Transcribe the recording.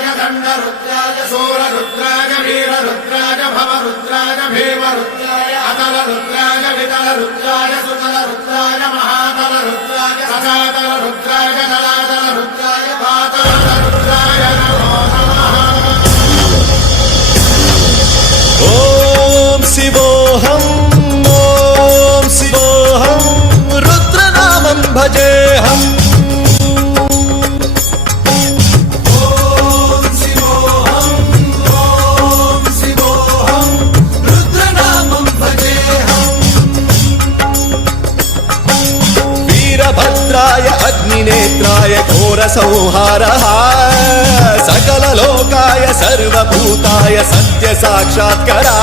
रुद्राय दंड रुद्राय शूर रुद्राय वीर रुद्राय भव रुद्राय भीम रुद्राय अतल रुद्राय वितल रुद्राय सुतल रुद्राय महातल रुद्राय सजातल रुद्राय दलातल रुद्राय पातल रुद्राय नमो नमः। ओम शिवोऽहं रुद्रनामं भजेऽहम्। वीरभद्राय अग्निनेत्राय घोरसंहारः सकललोकाय सर्वभूताय सत्य साक्षात्करा।